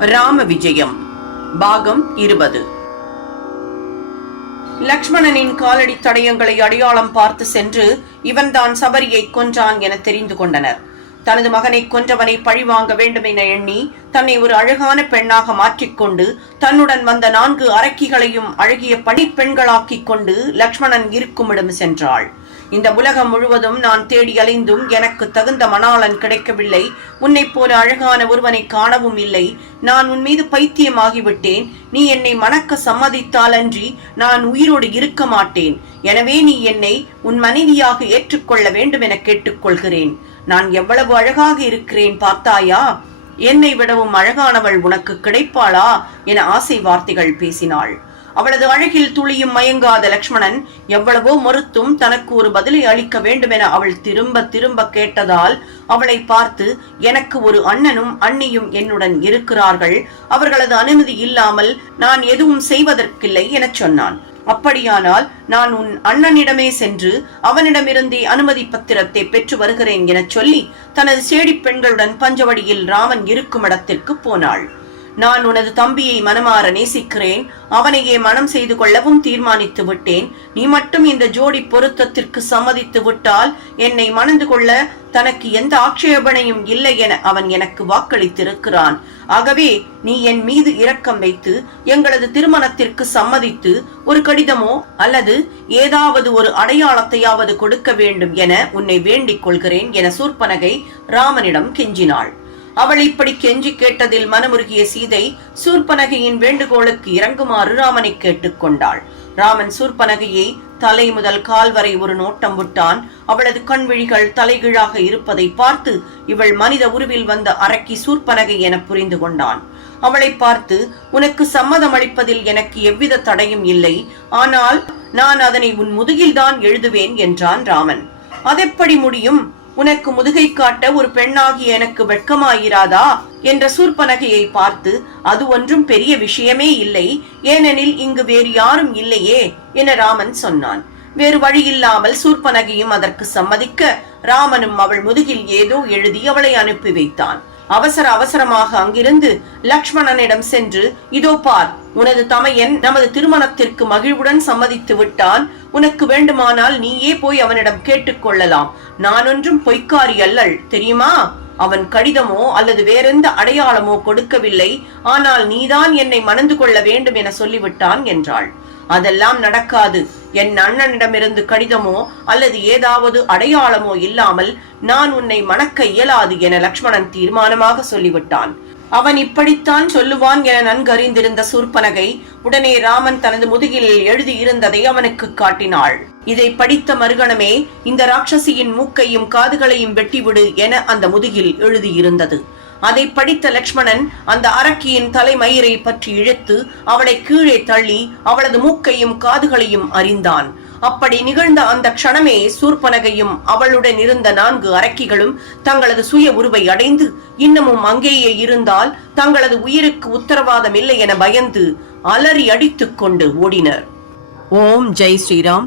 ராம விஜயம் பாகம் இருபது. லக்ஷ்மணனின் காலடி தடயங்களை அடையாளம் பார்த்து சென்று இவன்தான் சபரியை கொன்றான் என தெரிந்து கொண்டனர். தனது மகனை கொன்றவனை பழிவாங்க வேண்டும் என எண்ணி தன்னை ஒரு அழகான பெண்ணாக மாற்றிக்கொண்டு தன்னுடன் வந்த நான்கு அரக்கிகளையும் அழகிய பணிப்பெண்களாக்கிக் கொண்டு லக்ஷ்மணன் இருக்குமிடம் சென்றாள். இந்த உலகம் முழுவதும் நான் தேடி அலைந்தும் எனக்கு தகுந்த மணாளன் கிடைக்கவில்லை. உன்னைப் போல அழகான ஒருவனை காணவும் இல்லை. நான் உன் மீது பைத்தியமாகிவிட்டேன். நீ என்னை மணக்க சம்மதித்தால் அன்றி நான் உயிரோடு இருக்க மாட்டேன். எனவே நீ என்னை உன் மனைவியாக ஏற்றுக்கொள்ள வேண்டும் என கேட்டுக்கொள்கிறேன். நான் எவ்வளவு அழகாக இருக்கிறேன் பார்த்தாயா? என்னை விடவும் அழகானவள் உனக்கு கிடைப்பாளா? என ஆசை வார்த்தைகள் பேசினாள். அவளது அழகில் துளியும் மயங்காத லக்ஷ்மணன் எவ்வளவோ மறுத்தும் தனக்கு ஒரு பதிலை அளிக்க வேண்டுமென அவள் திரும்ப திரும்ப கேட்டதால் அவளை பார்த்து எனக்கு ஒரு அண்ணனும் அண்ணியும் என்னுடன் இருக்கிறார்கள். அவர்களது அனுமதி இல்லாமல் நான் எதுவும் செய்வதற்கில்லை எனச் சொன்னான். அப்படியானால் நான் உன் அண்ணனிடமே சென்று அவனிடமிருந்தே அனுமதி பத்திரத்தை பெற்று வருகிறேன் எனச் சொல்லி தனது சேடி பெண்களுடன் பஞ்சவடியில் ராமன் இருக்கும் இடத்திற்கு போனாள். நான் உனது தம்பியை மனமாற நேசிக்கிறேன். அவனையே மனம் செய்து கொள்ளவும் தீர்மானித்து விட்டேன். நீ மட்டும் இந்த ஜோடி பொருத்தத்திற்கு சம்மதித்து விட்டால் என்னை மணந்து கொள்ள தனக்கு எந்த ஆட்சேபனையும் இல்லை என அவன் எனக்கு வாக்களித்திருக்கிறான். ஆகவே நீ என் மீது இரக்கம் வைத்து எங்களது திருமணத்திற்கு சம்மதித்து ஒரு கடிதமோ அல்லது ஏதாவது ஒரு அடையாளத்தையாவது கொடுக்க வேண்டும் என உன்னை வேண்டிக் கொள்கிறேன் என சூர்பனகை ராமனிடம் கெஞ்சினாள். அவள் இப்படி கெஞ்சி கேட்டதில் மனமுருகிய சீதை சூர்பனகையின் வேண்டுகோளுக்கு இறங்குமாறு ராமனை கேட்டுக்கொண்டாள் ராமன் சூர்பனகையை தலை முதல் கால் வரை ஒரு நோட்டம் விட்டான். அவளது கண்விழிகள் தலைகீழாக இருப்பதை பார்த்து இவள் மனித உருவில் வந்த அரக்கி சூர்பனகை என புரிந்து கொண்டான். அவளை பார்த்து உனக்கு சம்மதம் அளிப்பதில் எனக்கு எவ்வித தடையும் இல்லை. ஆனால் நான் அதனை உன் முதுகில்தான் எழுதுவேன் என்றான் ராமன். அதெப்படி முடியும்? உனக்கு முதுகை காட்ட ஒரு பெண்ணாகி எனக்கு வெட்கமாயிராதா? என்ற சூர்பனகையை பார்த்து அது ஒன்றும் பெரிய விஷயமே இல்லை ஏனெனில் இங்கு வேறு யாரும் இல்லையே என ராமன் சொன்னான். வேறு வழியில்லாமல் சூர்பனகையும் அதற்கு சம்மதிக்க ராமனும் அவள் முதுகில் ஏதோ எழுதி அவளை அனுப்பி வைத்தான். அவசர அவசரமாக அங்கிருந்து லக்ஷ்மணனிடம் சென்று இதோ பார் உனது தமையன் நமது திருமணத்திற்கு மகிழ்வுடன் சம்மதித்து விட்டான் உனக்கு வேண்டுமானால் நீயே போய் அவனிடம் கேட்டுக்கொள்ளலாம் நான் ஒன்றும் பொய்க்காரி அல்லள் தெரியுமா? அவன் கடிதமோ அல்லது வேறெந்த அடையாளமோ கொடுக்கவில்லை ஆனால் நீதான் என்னை மணந்து கொள்ள வேண்டும் என சொல்லிவிட்டான் என்றாள். அதெல்லாம் நடக்காது. என் அண்ணனிடமிருந்து கடிதமோ அல்லது ஏதாவது அடையாளமோ இல்லாமல் நான் உன்னை மணக்க இயலாது என லக்ஷ்மணன் தீர்மானமாக சொல்லிவிட்டான். அவன் இப்படித்தான் சொல்லுவான் என நன்கறிந்திருந்த சூர்பனகை உடனே ராமன் தனது முதுகில் எழுதியிருந்ததை அவனுக்கு காட்டினாள். இதை படித்த மறுகணமே இந்த ராட்சசியின் மூக்கையும் காதுகளையும் வெட்டிவிடு என அந்த முதுகில் எழுதியிருந்தது. அதை படித்த லக்ஷ்மணன் அந்த அரக்கியின் தலைமயிரை பற்றி இழுத்து அவளை கீழே தள்ளி அவளது மூக்கையும் காதுகளையும் அறிந்தான். அப்படி நிகழ்ந்த அந்த க்ஷணமே சூர்பனகையும் அவளுடன் இருந்த நான்கு அரக்கிகளும் தங்களது சுய உருவை அடைந்து இன்னமும் அங்கேயே இருந்தால் தங்களது உயிருக்கு உத்தரவாதம் இல்லை என பயந்து அலறி அடித்துக் கொண்டு ஓடினர். ஓம் ஜெய் ஸ்ரீராம்.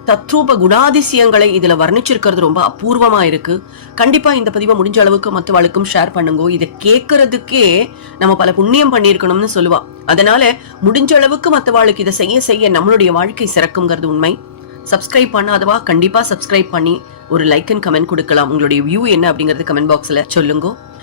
தத்ரூப குணாதிசயங்களை இதுல வர்ணிச்சிருக்கிறது ரொம்ப அபூர்வமா இருக்கு. கண்டிப்பா இந்த பதிவை முடிஞ்ச அளவுக்கு மற்றவாளுக்கும் ஷேர் பண்ணுங்க. இதை கேட்கறதுக்கே நம்ம பல புண்ணியம் பண்ணியிருக்கணும்னு சொல்லுவா. அதனால முடிஞ்ச அளவுக்கு மற்றவாளுக்கு இதை செய்ய செய்ய நம்மளுடைய வாழ்க்கை சிறக்குங்கிறது உண்மை. சப்ஸ்கிரைப் பண்ணாதவா? கண்டிப்பா சப்ஸ்கிரைப் பண்ணி ஒரு லைக் அண்ட் கமெண்ட் கொடுக்கலாம். உங்களுடைய வியூ என்ன அப்படிங்கறது கமெண்ட் பாக்ஸ்ல சொல்லுங்க.